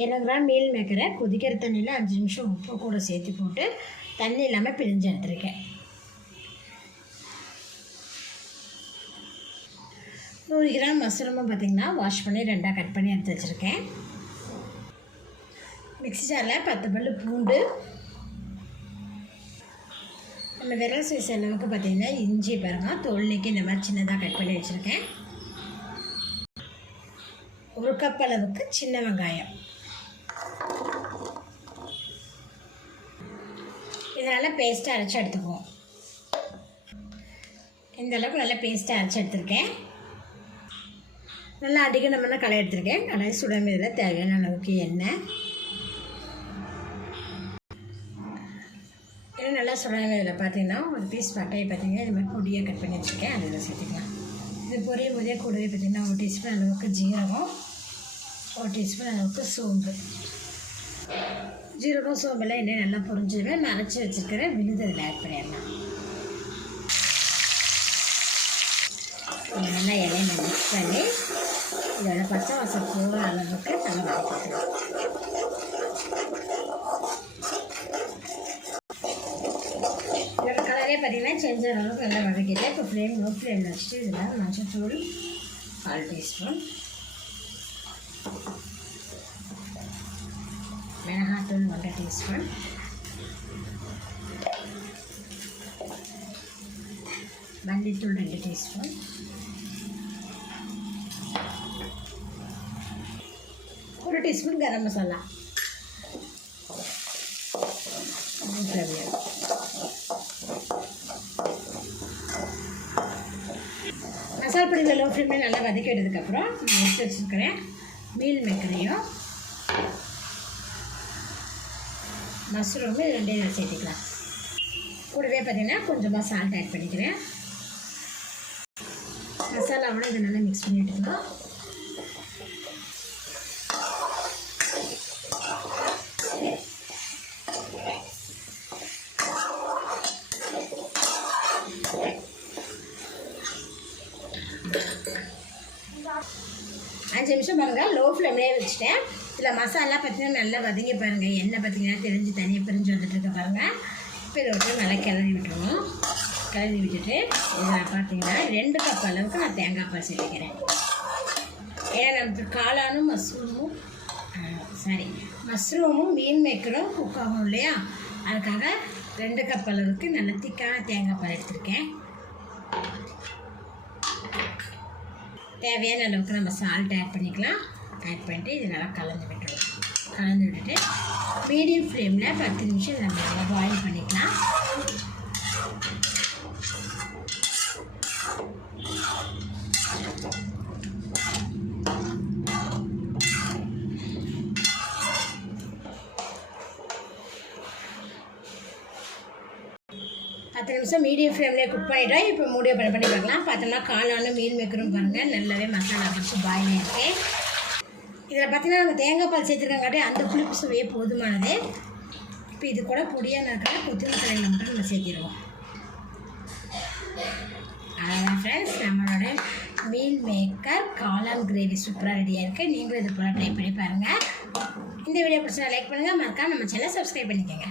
ஏழு gram meal மேக்கரை கொதிக்கிற தண்ணியில் அஞ்சு நிமிஷம் உப்பு கூட சேர்த்து போட்டு தண்ணி இல்லாமல் பிழிஞ்சு எடுத்துருக்கேன். நூறு கிராம் மஸ்ரூமும் பார்த்திங்கன்னா வாஷ் பண்ணி ரெண்டாக கட் பண்ணி எடுத்து வச்சுருக்கேன். மிக்ஸி ஜாரில் பத்து பல்லு பூண்டு. நம்ம விரல் சைஸ் அளவுக்கு பார்த்திங்கன்னா இஞ்சி பாருங்கள் தோல் நீக்கி இந்த மாதிரி சின்னதாக கட் பண்ணி வச்சுருக்கேன். ஒரு கப் அளவுக்கு சின்ன வெங்காயம். இதனால் பேஸ்ட்டாக அரைச்சி எடுத்துக்குவோம். இந்த அளவுக்கு நல்லா பேஸ்ட்டாக அரைச்சி எடுத்திருக்கேன். நல்லா அடிக்கணும்னா களை எடுத்திருக்கேன். களை சுடம் இதில் தேவையான அளவுக்கு எண்ணெய். இன்னும் நல்லா சுடாம இதில் பார்த்தீங்கன்னா ஒரு பீஸ் பட்டையை பார்த்தீங்கன்னா இது மாதிரி பொடியாக கட் பண்ணி வச்சுருக்கேன். அதில் சேர்த்துக்கலாம். இது பொரியும் போதே கூடவே பார்த்தீங்கன்னா ஒரு டீஸ்பூன் அளவுக்கு ஜீரகம் ஒரு டீஸ்பூன் அளவுக்கு சோம்பு. ஜீரகம் சோம்பெல்லாம் எண்ணெய் நல்லா பொரிஞ்சதுமே மறைச்சி வச்சுருக்கிற விழுது அதில் ஆட் பண்ணிடலாம். இது நல்லா இலையில மிக்ஸ் பண்ணி இதோட பச்சை வாசம் போகிற அளவுக்கு நல்லா வதக்கிக்கலாம் இதோட கலரே பார்த்தீங்கன்னா செஞ்ச அளவுக்கு நல்லா வதக்கிட்டு இப்போ ஃப்ளேம் லோ ஃப்ளேமில் வச்சுட்டு இதில் மஞ்சத்தூள் கால் டீஸ்பூன் மிளகாத்தூள் ஒன்றரை டீஸ்பூன் மல்லித்தூள் ரெண்டு டீஸ்பூன் ஒரு டீஸ்பூன் கரம் மசாலா தேவையான மசாலா பொடியில் லோ ஃப்ளேமில் நல்லா வதக்கி விட்டதுக்கப்புறம் நான் எடுத்து வச்சுருக்கிறேன் மீல் மேக்கரையும் மஷ்ரூமு இது ரெண்டையும் நான் சேர்த்துக்கலாம். கூடவே பார்த்தீங்கன்னா கொஞ்சமாக சால்ட் ஆட் பண்ணிக்கிறேன். மசாலாவோட இதை நல்லா மிக்ஸ் பண்ணி விட்டுக்கலாம் அஞ்சு நிமிஷம் பாருங்கள் லோ ஃப்ளேம்லேயே வச்சுட்டேன். இதில் மசாலா பார்த்தீங்கன்னா நல்லா வதங்கி பாருங்கள் எண்ணெய் பார்த்தீங்கன்னா தெரிஞ்சு தனியாக பிரிஞ்சு வந்துட்டுருக்க பாருங்கள் இப்போ இதை விட்டு நல்லா கிளறி விட்டுருவோம். கிளறி விட்டுட்டு இதில் பார்த்தீங்கன்னா ரெண்டு கப் அளவுக்கு நான் தேங்காய் பால் சேர்த்துக்கிறேன். ஏன்னா நமக்கு காளானும் மஷ்ரூமும் சாரி மஷ்ரூமும் மீன் மேக்கரும் குக் ஆகும் இல்லையா? அதுக்காக ரெண்டு கப் அளவுக்கு நல்ல திக்கான தேங்காய் பால் எடுத்திருக்கேன். தேவையான அளவுக்கு நம்ம சால்ட் ஆட் பண்ணிக்கலாம். ஆட் பண்ணிட்டு இது நல்லா கலந்து விட்டுடலாம் கலந்து விட்டுட்டு மீடியம் ஃப்ளேமில் பத்து நிமிஷம் நம்ம நல்லா பாயில் பண்ணிக்கலாம். பத்து நிமிஷம் மீடியம் ஃப்ளேம்லேயே குக் பண்ணிவிட்டோம் இப்போ மூடியை பண்ணி பண்ணி பார்க்கலாம். பார்த்தோம்னா காளானு மீன் மேக்கரும் பாருங்கள் நல்லாவே மசாலா பிடிச்சி பாயில் ஆயிருக்கு. இதில் பார்த்தீங்கன்னா நம்ம தேங்காய் பால் சேர்த்துருக்கங்காட்டி அந்த புளிப்பு சுவையே போதுமானது. இப்போ இது கூட பொடியாக இருக்கிற கொத்தமல்லி தலையில் மட்டும் நம்ம சேர்த்திடுவோம் அதான் ஃப்ரெண்ட்ஸ் நம்மளோட மீல் மேக்கர் காளான் கிரேவி சூப்பராக ரெடியாக இருக்குது நீங்களும் இது போல் ட்ரை பண்ணி பாருங்கள் இந்த வீடியோ பிடிச்சா லைக் பண்ணுங்கள் மறக்காம நம்ம சேனல் சப்ஸ்கிரைப் பண்ணிக்கோங்க.